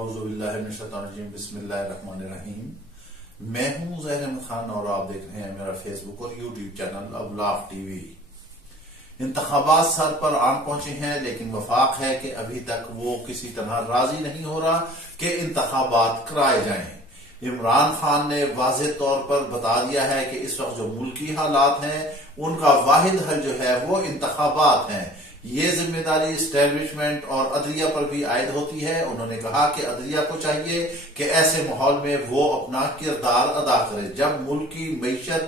اعوذ باللہ من الشیطان الرجیم، بسم اللہ الرحمن الرحیم۔ میں ہوں ظاہر احمد خان اور آپ دیکھ رہے ہیں میرا فیس بک اور یوٹیوب چینل ابلاغ ٹی وی۔ انتخابات سر پر آن پہنچے ہیں، لیکن وفاق ہے کہ ابھی تک وہ کسی طرح راضی نہیں ہو رہا کہ انتخابات کرائے جائیں۔ عمران خان نے واضح طور پر بتا دیا ہے کہ اس وقت جو ملکی حالات ہیں ان کا واحد حل جو ہے وہ انتخابات ہیں۔ یہ ذمہ داری اسٹیبلشمنٹ اور عدلیہ پر بھی عائد ہوتی ہے۔ انہوں نے کہا کہ عدلیہ کو چاہیے کہ ایسے ماحول میں وہ اپنا کردار ادا کرے جب ملک کی معیشت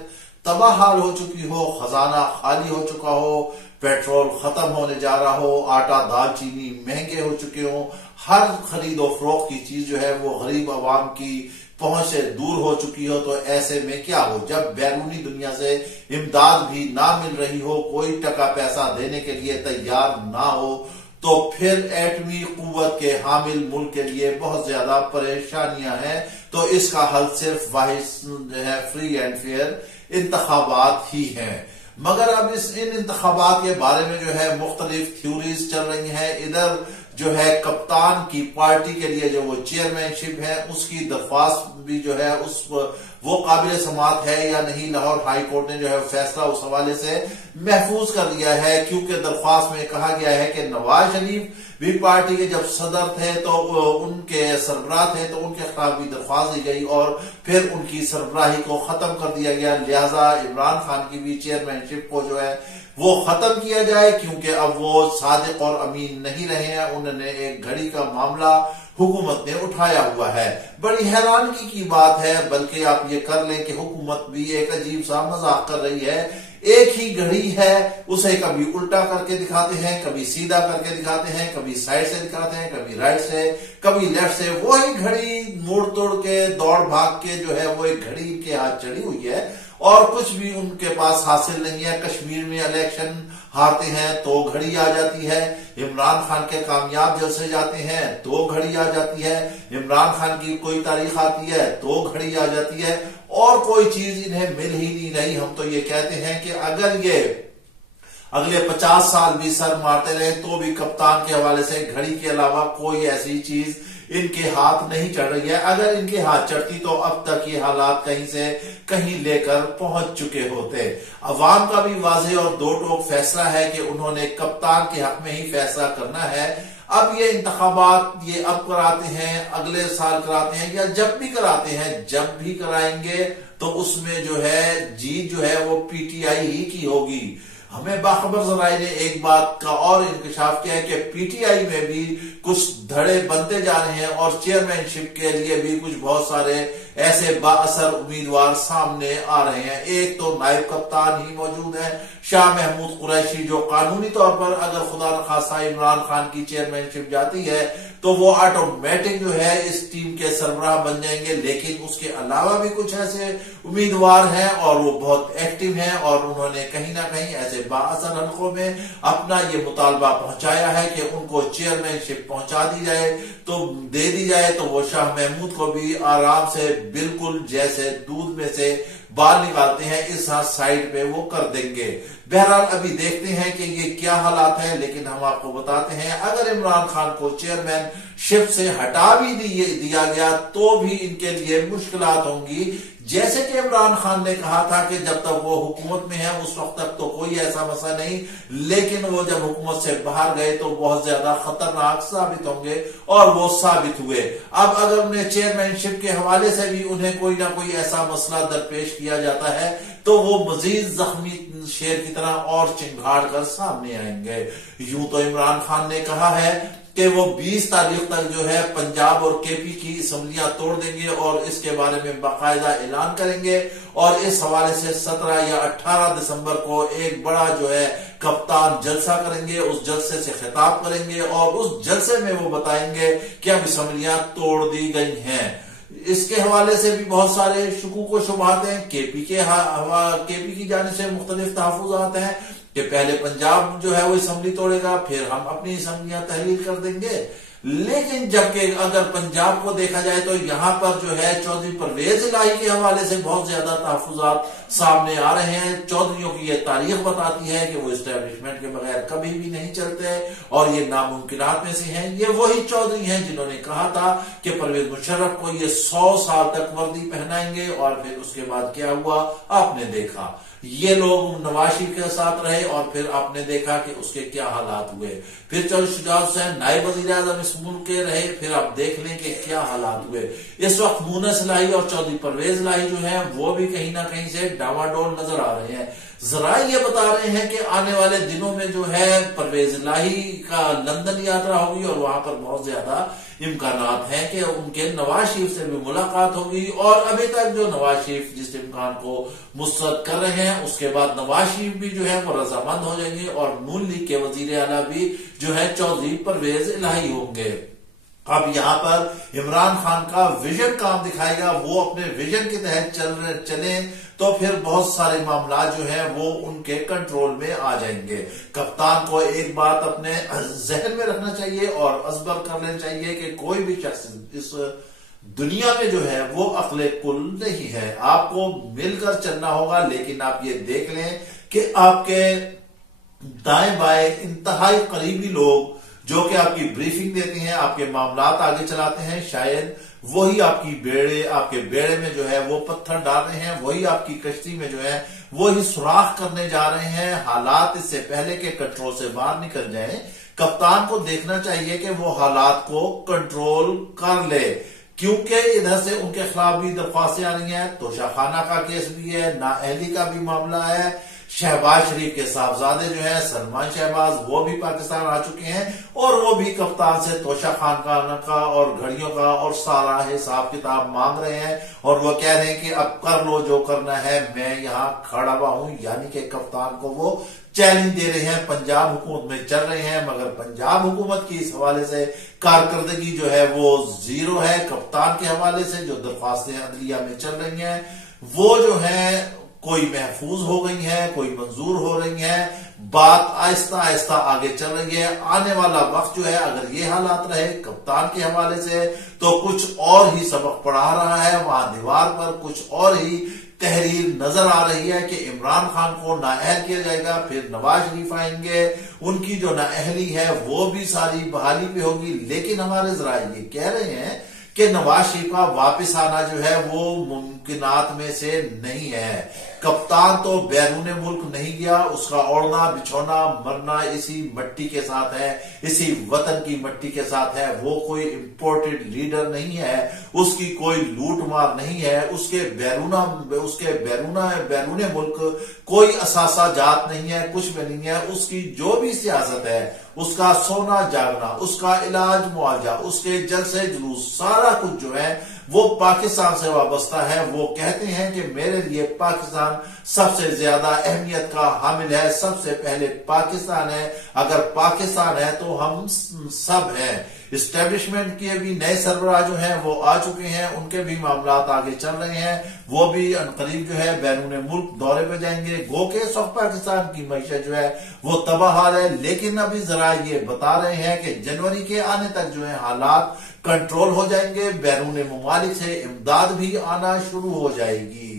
تباہ حال ہو چکی ہو، خزانہ خالی ہو چکا ہو، پیٹرول ختم ہونے جا رہا ہو، آٹا دال چینی مہنگے ہو چکے ہوں، ہر خرید و فروخت کی چیز جو ہے وہ غریب عوام کی پہنچ سے دور ہو چکی ہو، تو ایسے میں کیا ہو جب بیرونی دنیا سے امداد بھی نہ مل رہی ہو، کوئی ٹکا پیسہ دینے کے لیے تیار نہ ہو، تو پھر ایٹمی قوت کے حامل ملک کے لیے بہت زیادہ پریشانیاں ہیں۔ تو اس کا حل صرف واحد جو ہے فری اینڈ فیئر انتخابات ہی ہیں۔ مگر اب ان انتخابات کے بارے میں جو ہے مختلف تھیوریز چل رہی ہیں۔ ادھر جو ہے کپتان کی پارٹی کے لیے جو وہ چیئرمین شپ ہے اس کی درخواست بھی جو ہے وہ قابل سماعت ہے یا نہیں۔ لاہور ہائی کورٹ نے جو ہے فیصلہ اس حوالے سے محفوظ کر دیا ہے، کیونکہ درخواست میں کہا گیا ہے کہ نواز شریف بھی پارٹی کے جب صدر تھے تو ان کے سربراہ تھے تو ان کے خلاف بھی درخواست دی گئی اور پھر ان کی سربراہی کو ختم کر دیا گیا، لہذا عمران خان کی بھی چیئرمین شپ کو جو ہے وہ ختم کیا جائے، کیونکہ اب وہ صادق اور امین نہیں رہے ہیں۔ انہوں نے ایک گھڑی کا معاملہ حکومت نے اٹھایا ہوا ہے۔ بڑی حیرانگی کی بات ہے، بلکہ آپ یہ کر لیں کہ حکومت بھی ایک عجیب سا مذاق کر رہی ہے۔ ایک ہی گھڑی ہے، اسے کبھی الٹا کر کے دکھاتے ہیں، کبھی سیدھا کر کے دکھاتے ہیں، کبھی سائڈ سے دکھاتے ہیں، کبھی رائٹ سے، کبھی لیفٹ سے۔ وہی گھڑی موڑ توڑ کے دوڑ بھاگ کے جو ہے وہ ایک گھڑی کے ہاتھ چڑھی ہوئی ہے اور کچھ بھی ان کے پاس حاصل نہیں ہے۔ کشمیر میں الیکشن ہارتے ہیں تو گھڑی آ جاتی ہے، عمران خان کے کامیاب جلسے جاتے ہیں تو گھڑی آ جاتی ہے، عمران خان کی کوئی تاریخ آتی ہے تو گھڑی آ جاتی ہے، اور کوئی چیز انہیں مل ہی نہیں رہی۔ ہم تو یہ کہتے ہیں کہ اگر یہ اگلے 50 سال بھی سر مارتے رہے تو بھی کپتان کے حوالے سے گھڑی کے علاوہ کوئی ایسی چیز ان کے ہاتھ نہیں چڑھ رہی ہے۔ اگر ان کے ہاتھ چڑھتی تو اب تک یہ حالات کہیں سے کہیں لے کر پہنچ چکے ہوتے۔ عوام کا بھی واضح اور دو ٹوک فیصلہ ہے کہ انہوں نے کپتان کے حق میں ہی فیصلہ کرنا ہے۔ اب یہ انتخابات یہ اب کراتے ہیں، اگلے سال کراتے ہیں یا جب بھی کراتے ہیں، جب بھی کرائیں گے تو اس میں جو ہے جیت جو ہے وہ پی ٹی آئی ہی کی ہوگی۔ ہمیں باخبر ذرائع نے ایک بات کا اور انکشاف کیا ہے کہ پی ٹی آئی میں بھی کچھ دھڑے بنتے جا رہے ہیں اور چیئرمین شپ کے لیے بھی کچھ بہت سارے ایسے با اثر امیدوار سامنے آ رہے ہیں۔ ایک تو نائب کپتان ہی موجود ہے، شاہ محمود قریشی، جو قانونی طور پر اگر خدا نخواستہ عمران خان کی چیئرمین شپ جاتی ہے تو وہ آٹومیٹک جو ہے اس ٹیم کے سربراہ بن جائیں گے، لیکن اس کے علاوہ بھی کچھ ایسے امیدوار ہیں اور وہ بہت ایکٹیو ہیں اور انہوں نے کہیں نہ کہیں ایسے با اثر حلقوں میں اپنا یہ مطالبہ پہنچایا ہے کہ ان کو چیئرمین شپ پہنچا دی جائے تو دے دی جائے، تو وہ شاہ محمود کو بھی آرام سے بالکل جیسے دودھ میں سے بال نکالتے ہیں اس سائیڈ پہ وہ کر دیں گے۔ بہرحال ابھی دیکھتے ہیں کہ یہ کیا حالات ہیں، لیکن ہم آپ کو بتاتے ہیں اگر عمران خان کو چیئرمین شپ سے ہٹا بھی دیا گیا تو بھی ان کے لیے مشکلات ہوں گی۔ جیسے کہ عمران خان نے کہا تھا کہ جب تک وہ حکومت میں ہے اس وقت تک تو کوئی ایسا مسئلہ نہیں، لیکن وہ جب حکومت سے باہر گئے تو بہت زیادہ خطرناک ثابت ہوں گے اور وہ ثابت ہوئے۔ اب اگر انہیں چیئرمین شپ کے حوالے سے بھی انہیں کوئی نہ کوئی ایسا مسئلہ درپیش کیا جاتا ہے تو وہ مزید زخمی شیر کی طرح اور چنگھاڑ کر سامنے آئیں گے۔ یوں تو عمران خان نے کہا ہے کہ وہ 20 تاریخ تک جو ہے پنجاب اور کے پی کی اسمبلیاں توڑ دیں گے اور اس کے بارے میں باقاعدہ اعلان کریں گے، اور اس حوالے سے 17 یا 18 دسمبر کو ایک بڑا جو ہے کپتان جلسہ کریں گے، اس جلسے سے خطاب کریں گے اور اس جلسے میں وہ بتائیں گے کہ اب اسمبلیاں توڑ دی گئی ہیں۔ اس کے حوالے سے بھی بہت سارے شکوک و شبہات ہیں۔ کے پی کی جانب سے مختلف تحفظات ہیں کہ پہلے پنجاب جو ہے وہ اسمبلی توڑے گا، پھر ہم اپنی اسمبلیاں تحلیل کر دیں گے۔ لیکن جبکہ اگر پنجاب کو دیکھا جائے تو یہاں پر جو ہے چودھری پرویز الہی کے حوالے سے بہت زیادہ تحفظات سامنے آ رہے ہیں. چودھریوں کی یہ تاریخ بتاتی ہے کہ وہ اسٹیبلشمنٹ کے بغیر کبھی بھی نہیں چلتے اور یہ ناممکنات میں سے ہیں. یہ وہی چودھری ہیں جنہوں نے کہا تھا کہ پرویز مشرف کو یہ 100 سال تک وردی پہنائیں گے اور پھر اس کے بعد کیا ہوا آپ نے دیکھا. یہ لوگ نواز شریف کے ساتھ رہے اور پھر آپ نے دیکھا کہ اس کے کیا حالات ہوئے. پھر چودھری شجاعت حسین نائب وزیر اعظم اس ملک کے رہے, پھر آپ دیکھ لیں کہ کیا حالات ہوئے. اس وقت مونس الہی اور چودھری پرویز الہی جو ہیں وہ بھی کہیں نہ کہیں سے ڈاواڈول نظر آ رہے ہیں. ذرائع یہ بتا رہے ہیں کہ آنے والے دنوں میں جو ہے پرویز الہی کا لندن یاترا ہوگی اور وہاں پر بہت زیادہ امکانات ہیں کہ ان کے نواز شریف سے بھی ملاقات ہوگی. اور ابھی تک جو نواز شریف جس امکان کو مسترد کر رہے ہیں اس کے بعد نواز شریف بھی جو ہے وہ رضامند ہو جائیں گے اور نون لیگ کے وزیر اعلیٰ بھی جو ہے چودھری پرویز الہی ہوں گے. اب یہاں پر عمران خان کا ویژن کام دکھائے گا, وہ اپنے ویژن کے تحت چلیں تو پھر بہت سارے معاملات جو ہیں وہ ان کے کنٹرول میں آ جائیں گے. کپتان کو ایک بات اپنے ذہن میں رکھنا چاہیے اور ازبر کر لینا چاہیے کہ کوئی بھی شخص اس دنیا میں جو ہے وہ عقل کل نہیں ہے. آپ کو مل کر چلنا ہوگا, لیکن آپ یہ دیکھ لیں کہ آپ کے دائیں بائیں انتہائی قریبی لوگ جو کہ آپ کی بریفنگ دیتے ہیں, آپ کے معاملات آگے چلاتے ہیں, شاید وہی آپ کے بیڑے میں جو ہے وہ پتھر ڈال رہے ہیں, وہی آپ کی کشتی میں جو ہے وہی سوراخ کرنے جا رہے ہیں. حالات اس سے پہلے کے کنٹرول سے باہر نکل جائیں, کپتان کو دیکھنا چاہیے کہ وہ حالات کو کنٹرول کر لے, کیونکہ ادھر سے ان کے خلاف بھی درخواستیں آ رہی ہیں. توشہ خانہ کا کیس بھی ہے, نااہلی کا بھی معاملہ ہے, شہباز شریف کے صاحبزادے جو ہیں سلمان شہباز وہ بھی پاکستان آ چکے ہیں اور وہ بھی کپتان سے توشہ خانہ کا اور گھڑیوں کا اور سارا حساب کتاب مانگ رہے ہیں اور وہ کہہ رہے ہیں کہ اب کر لو جو کرنا ہے, میں یہاں کھڑا ہوا ہوں. یعنی کہ کپتان کو وہ چیلنج دے رہے ہیں. پنجاب حکومت میں چل رہے ہیں مگر پنجاب حکومت کی اس حوالے سے کارکردگی جو ہے وہ زیرو ہے. کپتان کے حوالے سے جو درخواستیں عدلیہ میں چل رہی ہیں وہ جو ہیں کوئی محفوظ ہو گئی ہیں, کوئی منظور ہو رہی ہیں. بات آہستہ آہستہ آگے چل رہی ہے. آنے والا وقت جو ہے اگر یہ حالات رہے کپتان کے حوالے سے تو کچھ اور ہی سبق پڑھا رہا ہے. وہاں دیوار پر کچھ اور ہی تحریر نظر آ رہی ہے کہ عمران خان کو نااہل کیا جائے گا, پھر نواز شریف آئیں گے, ان کی جو نااہلی ہے وہ بھی ساری بحالی پہ ہوگی. لیکن ہمارے ذرائع یہ کہہ رہے ہیں کہ نواز شریف کا واپس آنا جو ہے وہ ممکنات میں سے نہیں ہے. کپتان تو بیرون ملک نہیں گیا, اس کا اوڑھنا بچھونا مرنا اسی مٹی کے ساتھ ہے, اسی وطن کی مٹی کے ساتھ ہے. وہ کوئی امپورٹڈ لیڈر نہیں ہے, اس کی کوئی لوٹ مار نہیں ہے, اس کے بیرون ملک کوئی اثاثہ جات نہیں ہے, کچھ بھی نہیں ہے. اس کی جو بھی سیاست ہے, اس کا سونا جاگنا, اس کا علاج معالجہ, اس کے جلسے جلوس, سارا کچھ جو ہے وہ پاکستان سے وابستہ ہے. وہ کہتے ہیں کہ میرے لیے پاکستان سب سے زیادہ اہمیت کا حامل ہے, سب سے پہلے پاکستان ہے, اگر پاکستان ہے تو ہم سب ہیں. اسٹیبلشمنٹ کے بھی نئے سربراہ جو ہیں وہ آ چکے ہیں, ان کے بھی معاملات آگے چل رہے ہیں, وہ بھی قریب جو ہے بیرون ملک دورے پہ جائیں گے. گو کے سب پاکستان کی معیشت جو ہے وہ تباہ حال ہے, لیکن ابھی ذرائع یہ بتا رہے ہیں کہ جنوری کے آنے تک جو ہے حالات کنٹرول ہو جائیں گے, بیرون ممالک سے امداد بھی آنا شروع ہو جائے گی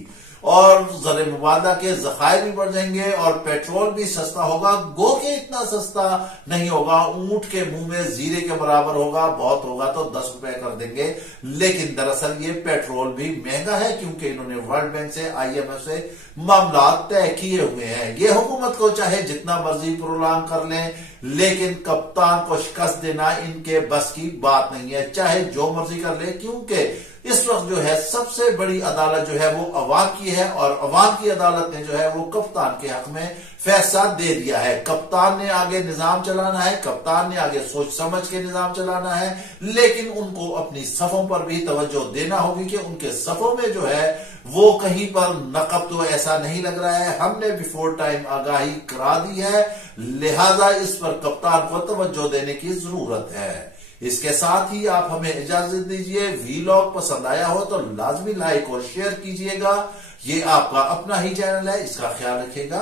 اور زر مبادلہ کے ذخائر بھی بڑھ جائیں گے اور پیٹرول بھی سستا ہوگا. گو کہ اتنا سستا نہیں ہوگا, اونٹ کے منہ میں زیرے کے برابر ہوگا, بہت ہوگا تو 10 روپے کر دیں گے. لیکن دراصل یہ پیٹرول بھی مہنگا ہے کیونکہ انہوں نے ورلڈ بینک سے IMF سے معاملات طے کیے ہوئے ہیں. یہ حکومت کو چاہے جتنا مرضی پرولانگ کر لیں, لیکن کپتان کو شکست دینا ان کے بس کی بات نہیں ہے, چاہے جو مرضی کر لے, کیونکہ اس وقت جو ہے سب سے بڑی عدالت جو ہے وہ عوام کی ہے اور عوام کی عدالت نے جو ہے وہ کپتان کے حق میں فیصلہ دے دیا ہے. کپتان نے آگے نظام چلانا ہے, کپتان نے آگے سوچ سمجھ کے نظام چلانا ہے, لیکن ان کو اپنی صفوں پر بھی توجہ دینا ہوگی کہ ان کے صفوں میں جو ہے وہ کہیں پر نقب تو ایسا نہیں لگ رہا ہے. ہم نے بیفور ٹائم آگاہی کرا دی ہے, لہذا اس پر کپتان کو توجہ دینے کی ضرورت ہے. اس کے ساتھ ہی آپ ہمیں اجازت دیجئے, ویلاگ پسند آیا ہو تو لازمی لائک اور شیئر کیجئے گا. یہ آپ کا اپنا ہی چینل ہے, اس کا خیال رکھیے گا.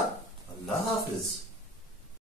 اللہ حافظ.